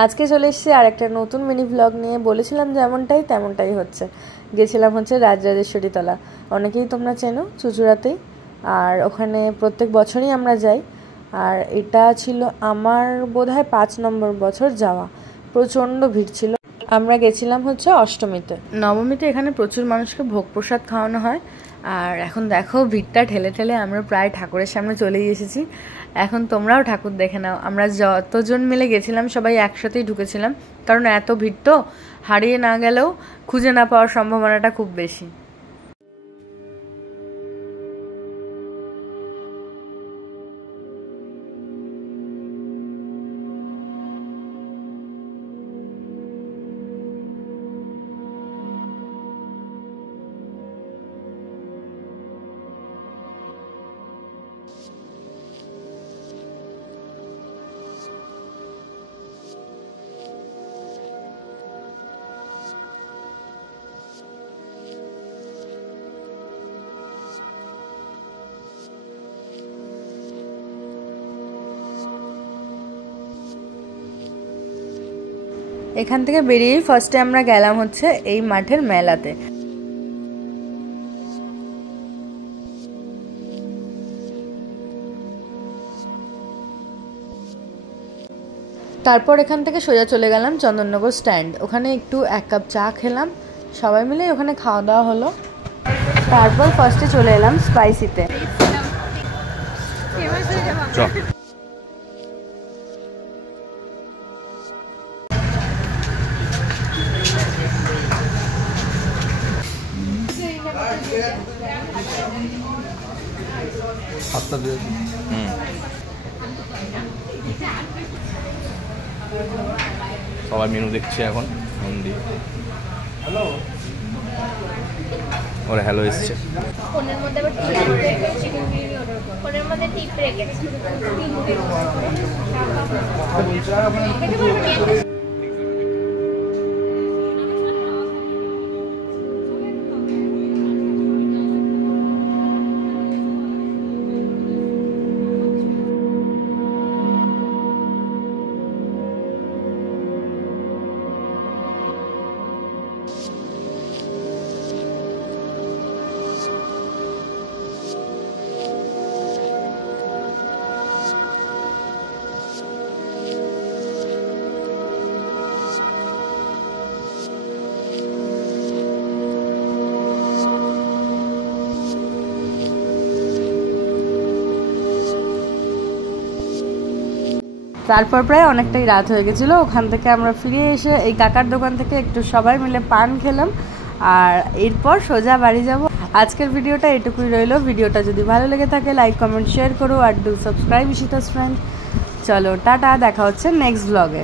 আজকে চলে এসেছি আর একটা নতুন মিনি ব্লগ নিয়ে। বলেছিলাম যেমনটাই তেমনটাই হচ্ছে। গেছিলাম হচ্ছে রাজরাজেশ্বরী তলা, অনেকেই তোমরা চেনো, চুঁচুড়াতেই। আর ওখানে প্রত্যেক বছরই আমরা যাই। আর এটা ছিল আমার বোধহয় 5 নম্বর বছর যাওয়া। প্রচণ্ড ভিড় ছিল। আমরা গেছিলাম হচ্ছে অষ্টমীতে। নবমীতে এখানে প্রচুর মানুষকে ভোগ প্রসাদ খাওয়ানো হয়। আর এখন দেখো ভিড়টা ঠেলে ঠেলে আমরা প্রায় ঠাকুরের সামনে চলেই এসেছি। এখন তোমরাও ঠাকুর দেখে নাও। আমরা যতজন মিলে গেছিলাম সবাই একসাথেই ঢুকেছিলাম, কারণ এত ভিড় তো হারিয়ে না গেলেও খুঁজে না পাওয়ার সম্ভাবনাটা খুব বেশি। এখান থেকে বেরিয়ে ফার্স্টে আমরা গেলাম হচ্ছে এই মাঠের মেলাতে। তারপর এখান থেকে সোজা চলে গেলাম চন্দননগর স্ট্যান্ড। ওখানে একটু 1 কাপ চা খেলাম, সবাই মিলে ওখানে খাওয়া দাওয়া হলো। তারপর ফার্স্টে চলে এলাম স্পাইসিতে। সবাই মেনু দেখছে এখন মন দিয়ে। হ্যালো, ওরা হ্যালো এসছে। ফোনের মধ্যে আবার চিকেন বিরিয়ানি অর্ডার করো। ফোনের মধ্যে টিপ রেখেছি। তারপর প্রায় অনেকটাই রাত হয়ে গেছিলো। ওখান থেকে আমরা ফিরে এসে এই কাকার দোকান থেকে একটু সবাই মিলে পান খেলাম। আর এরপর সোজা বাড়ি যাব। আজকের ভিডিওটা এটুকুই রইলো। ভিডিওটা যদি ভালো লেগে থাকে লাইক কমেন্ট শেয়ার করো আর ডু সাবস্ক্রাইব ইশিতাস ফ্রেন্ড। চলো টাটা, দেখা হচ্ছে নেক্সট ব্লগে।